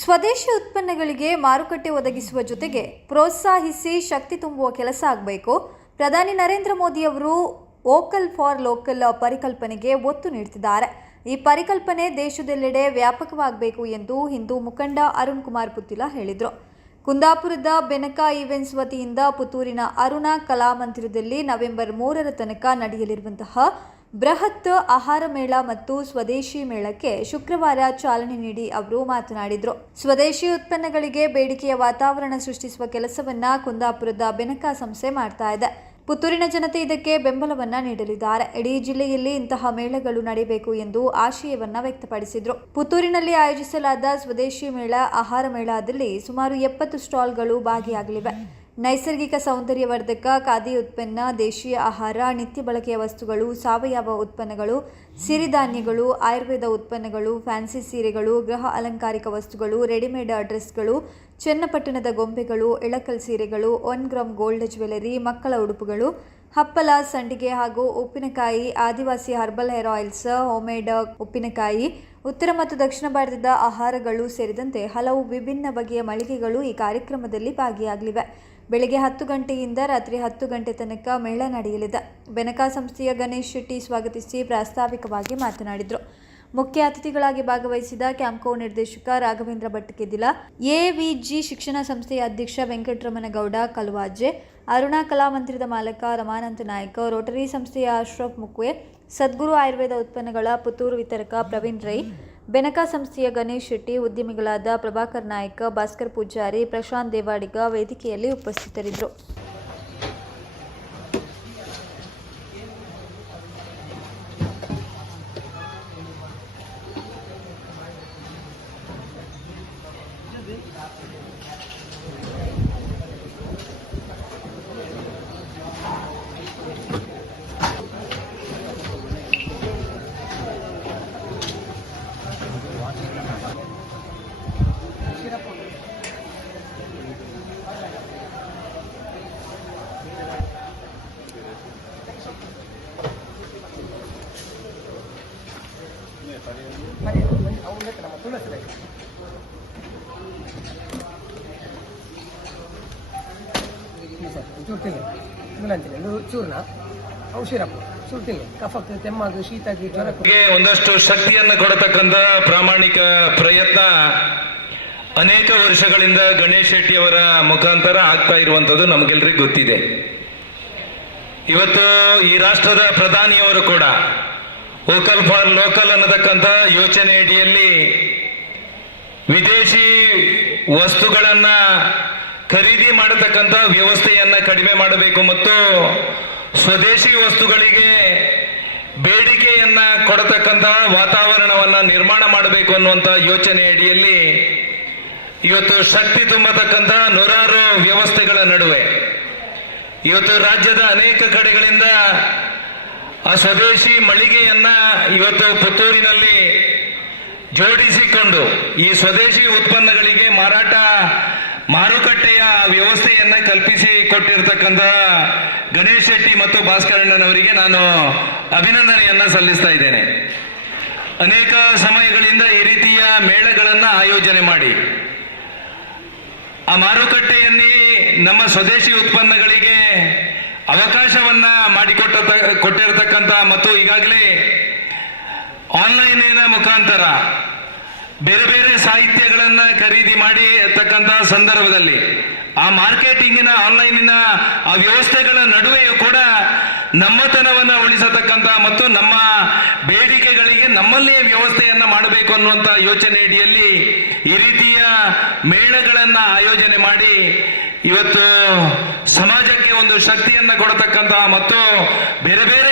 ಸ್ವದೇಶಿ ಉತ್ಪನ್ನಗಳಿಗೆ ಮಾರುಕಟ್ಟೆ ಒದಗಿಸುವ ಜೊತೆಗೆ ಪ್ರೋತ್ಸಾಹಿಸಿ ಶಕ್ತಿ ತುಂಬುವ ಕೆಲಸ ಆಗಬೇಕು. ಪ್ರಧಾನಿ ನರೇಂದ್ರ ಮೋದಿ ಅವರು ವೋಕಲ್ ಫಾರ್ ಲೋಕಲ್ ಪರಿಕಲ್ಪನೆಗೆ ಒತ್ತು ನೀಡುತ್ತಿದ್ದಾರೆ. ಈ ಪರಿಕಲ್ಪನೆ ದೇಶದೆಲ್ಲೆಡೆ ವ್ಯಾಪಕವಾಗಬೇಕು ಎಂದು ಹಿಂದೂ ಮುಖಂಡ ಅರುಣ್ ಕುಮಾರ್ ಪುತ್ತಿಲ ಹೇಳಿದರು. ಕುಂದಾಪುರದ ಬೆನಕ ಈವೆಂಟ್ಸ್ ವತಿಯಿಂದ ಪುತ್ತೂರಿನ ಅರುಣಾ ಕಲಾಮಂದಿರದಲ್ಲಿ ನವೆಂಬರ್ 3ರ ತನಕ ನಡೆಯಲಿರುವಂತಹ ಬೃಹತ್ ಆಹಾರ ಮೇಳ ಮತ್ತು ಸ್ವದೇಶಿ ಮೇಳಕ್ಕೆ ಶುಕ್ರವಾರ ಚಾಲನೆ ನೀಡಿ ಅವರು ಮಾತನಾಡಿದರು. ಸ್ವದೇಶಿ ಉತ್ಪನ್ನಗಳಿಗೆ ಬೇಡಿಕೆಯ ವಾತಾವರಣ ಸೃಷ್ಟಿಸುವ ಕೆಲಸವನ್ನ ಕುಂದಾಪುರದ ಬೆನಕ ಸಂಸ್ಥೆ ಮಾಡ್ತಾ ಇದೆ. ಪುತ್ತೂರಿನ ಜನತೆ ಇದಕ್ಕೆ ಬೆಂಬಲವನ್ನ ನೀಡಲಿದ್ದಾರೆ. ಇಡೀ ಜಿಲ್ಲೆಯಲ್ಲಿ ಇಂತಹ ಮೇಳಗಳು ನಡೆಯಬೇಕು ಎಂದು ಆಶಯವನ್ನ ವ್ಯಕ್ತಪಡಿಸಿದರು. ಪುತ್ತೂರಿನಲ್ಲಿ ಆಯೋಜಿಸಲಾದ ಸ್ವದೇಶಿ ಮೇಳ ಆಹಾರ ಮೇಳದಲ್ಲಿ ಸುಮಾರು 70 ಸ್ಟಾಲ್ಗಳು ಭಾಗಿಯಾಗಲಿವೆ. ನೈಸರ್ಗಿಕ ಸೌಂದರ್ಯವರ್ಧಕ, ಖಾದಿ ಉತ್ಪನ್ನ, ದೇಶೀಯ ಆಹಾರ, ನಿತ್ಯ ಬಳಕೆಯ ವಸ್ತುಗಳು, ಸಾವಯವ ಉತ್ಪನ್ನಗಳು, ಸಿರಿಧಾನ್ಯಗಳು, ಆಯುರ್ವೇದ ಉತ್ಪನ್ನಗಳು, ಫ್ಯಾನ್ಸಿ ಸೀರೆಗಳು, ಗೃಹ ಅಲಂಕಾರಿಕ ವಸ್ತುಗಳು, ರೆಡಿಮೇಡ್ ಡ್ರೆಸ್ಗಳು, ಚನ್ನಪಟ್ಟಣದ ಗೊಂಬೆಗಳು, ಇಳಕಲ್ ಸೀರೆಗಳು, 1 ಗ್ರಾಂ ಗೋಲ್ಡ್ ಜ್ಯುವೆಲರಿ, ಮಕ್ಕಳ ಉಡುಪುಗಳು, ಹಪ್ಪಳ, ಸಂಡಿಗೆ ಹಾಗೂ ಉಪ್ಪಿನಕಾಯಿ, ಆದಿವಾಸಿ ಹರ್ಬಲ್ ಹೇರ್ ಆಯಿಲ್ಸ್, ಹೋಮ್ಮೇಡ್ ಉಪ್ಪಿನಕಾಯಿ, ಉತ್ತರ ಮತ್ತು ದಕ್ಷಿಣ ಭಾರತದ ಆಹಾರಗಳು ಸೇರಿದಂತೆ ಹಲವು ವಿಭಿನ್ನ ಬಗೆಯ ಮಳಿಗೆಗಳು ಈ ಕಾರ್ಯಕ್ರಮದಲ್ಲಿ ಭಾಗಿಯಾಗಲಿವೆ. ಬೆಳಗ್ಗೆ 10 ಗಂಟೆಯಿಂದ ರಾತ್ರಿ 10 ಗಂಟೆ ತನಕ ಮೇಳ ನಡೆಯಲಿದೆ. ಬೆನಕ ಸಂಸ್ಥೆಯ ಗಣೇಶ್ ಶೆಟ್ಟಿ ಸ್ವಾಗತಿಸಿ ಪ್ರಾಸ್ತಾವಿಕವಾಗಿ ಮಾತನಾಡಿದರು. ಮುಖ್ಯ ಅತಿಥಿಗಳಾಗಿ ಭಾಗವಹಿಸಿದ ಕ್ಯಾಂಪ್ಕೋ ನಿರ್ದೇಶಕ ರಾಘವೇಂದ್ರ ಭಟ್ಕೆದಿಲ, ಎವಿಜಿ ಶಿಕ್ಷಣ ಸಂಸ್ಥೆಯ ಅಧ್ಯಕ್ಷ ವೆಂಕಟರಮಣಗೌಡ ಕಲ್ವಾಜೆ, ಅರುಣಾ ಕಲಾಮಂದಿರದ ಮಾಲಕ ರಮಾನಂತ ನಾಯ್ಕ, ರೋಟರಿ ಸಂಸ್ಥೆಯ ಅಶ್ರಫ್ ಮುಕ್ವೆ, ಸದ್ಗುರು ಆಯುರ್ವೇದ ಉತ್ಪನ್ನಗಳ ಪುತ್ತೂರು ವಿತರಕ ಪ್ರವೀಣ್ ರೈ, ಬೆನಕ ಸಂಸ್ಥೆಯ ಗಣೇಶ್ ಶೆಟ್ಟಿ, ಉದ್ಯಮಿಗಳಾದ ಪ್ರಭಾಕರ್ ನಾಯ್ಕ, ಭಾಸ್ಕರ್ ಪೂಜಾರಿ, ಪ್ರಶಾಂತ್ ದೇವಾಡಿಗ ವೇದಿಕೆಯಲ್ಲಿ ಉಪಸ್ಥಿತರಿದ್ದರು. ಚೂರ್ಣ ಔಷಧಪ್ಪ ಸುರ್ತಿಲ್ಲ ಕಫಕ್ಕೆ ಕೆಮ್ಮಾಗ ಶೀತಾಗಿ ಜ್ವರಕ್ಕೆ ಒಂದಷ್ಟು ಶಕ್ತಿಯನ್ನು ಕೊಡತಕ್ಕಂತ ಪ್ರಾಮಾಣಿಕ ಪ್ರಯತ್ನ ಅನೇಕ ವರ್ಷಗಳಿಂದ ಗಣೇಶ್ ಶೆಟ್ಟಿ ಅವರ ಮುಖಾಂತರ ಆಗ್ತಾ ಇರುವಂತದ್ದು ನಮಗೆಲ್ಲರಿಗೂ ಗೊತ್ತಿದೆ. ಇವತ್ತು ಈ ರಾಷ್ಟ್ರದ ಪ್ರಧಾನಿಯವರು ಕೂಡ ವೋಕಲ್ ಫಾರ್ ಲೋಕಲ್ ಅನ್ನತಕ್ಕಂಥ ಯೋಚನೆ ಅಡಿಯಲ್ಲಿ ವಿದೇಶಿ ವಸ್ತುಗಳನ್ನ ಖರೀದಿ ಮಾಡತಕ್ಕಂಥ ವ್ಯವಸ್ಥೆಯನ್ನ ಕಡಿಮೆ ಮಾಡಬೇಕು ಮತ್ತು ಸ್ವದೇಶಿ ವಸ್ತುಗಳಿಗೆ ಬೇಡಿಕೆಯನ್ನ ಕೊಡತಕ್ಕಂಥ ವಾತಾವರಣವನ್ನ ನಿರ್ಮಾಣ ಮಾಡಬೇಕು ಅನ್ನುವಂಥ ಯೋಚನೆ ಅಡಿಯಲ್ಲಿ ಇವತ್ತು ಶಕ್ತಿ ತುಂಬತಕ್ಕಂಥ ನೂರಾರು ವ್ಯವಸ್ಥೆಗಳ ನಡುವೆ ಇವತ್ತು ರಾಜ್ಯದ ಅನೇಕ ಕಡೆಗಳಿಂದ ಆ ಸ್ವದೇಶಿ ಮಳಿಗೆಯನ್ನ ಇವತ್ತು ಪುತ್ತೂರಿನಲ್ಲಿ ಜೋಡಿಸಿಕೊಂಡು ಈ ಸ್ವದೇಶಿ ಉತ್ಪನ್ನಗಳಿಗೆ ಮಾರುಕಟ್ಟೆಯ ವ್ಯವಸ್ಥೆಯನ್ನ ಕಲ್ಪಿಸಿ ಕೊಟ್ಟಿರತಕ್ಕಂಥ ಗಣೇಶ್ ಶೆಟ್ಟಿ ಮತ್ತು ಭಾಸ್ಕರಣ್ಣನವರಿಗೆ ನಾನು ಅಭಿನಂದನೆಯನ್ನ ಸಲ್ಲಿಸ್ತಾ ಇದ್ದೇನೆ. ಅನೇಕ ಸಮಯಗಳಿಂದ ಈ ರೀತಿಯ ಮೇಳಗಳನ್ನ ಆಯೋಜನೆ ಮಾಡಿ ಆ ಮಾರುಕಟ್ಟೆಯಲ್ಲಿ ನಮ್ಮ ಸ್ವದೇಶಿ ಉತ್ಪನ್ನಗಳಿಗೆ ಅವಕಾಶವನ್ನ ಕೊಟ್ಟಿರತಕ್ಕಂಥ ಮತ್ತು ಈಗಾಗಲೇ ಆನ್ಲೈನಿನ ಮುಖಾಂತರ ಬೇರೆ ಬೇರೆ ಸಾಹಿತ್ಯಗಳನ್ನ ಖರೀದಿ ಮಾಡಿ ಇರ್ತಕ್ಕಂಥ ಸಂದರ್ಭದಲ್ಲಿ ಆ ಮಾರ್ಕೆಟಿಂಗಿನ ಆನ್ಲೈನಿನ ಆ ವ್ಯವಸ್ಥೆಗಳ ನಡುವೆಯೂ ಕೂಡ ನಮ್ಮತನವನ್ನ ಉಳಿಸತಕ್ಕಂಥ ಮತ್ತು ನಮ್ಮ ಬೇಡಿಕೆಗಳಿಗೆ ನಮ್ಮಲ್ಲಿಯೇ ವ್ಯವಸ್ಥೆಯನ್ನ ಮಾಡಬೇಕು ಅನ್ನುವಂಥ ಯೋಚನೆ ಅಡಿಯಲ್ಲಿ ಈ ರೀತಿಯ ಮೇಳಗಳನ್ನ ಆಯೋಜನೆ ಮಾಡಿ ಇವತ್ತು ಸಮಾಜಕ್ಕೆ ಒಂದು ಶಕ್ತಿಯನ್ನ ಕೊಡತಕ್ಕಂಥ ಮತ್ತು ಬೇರೆ ಬೇರೆ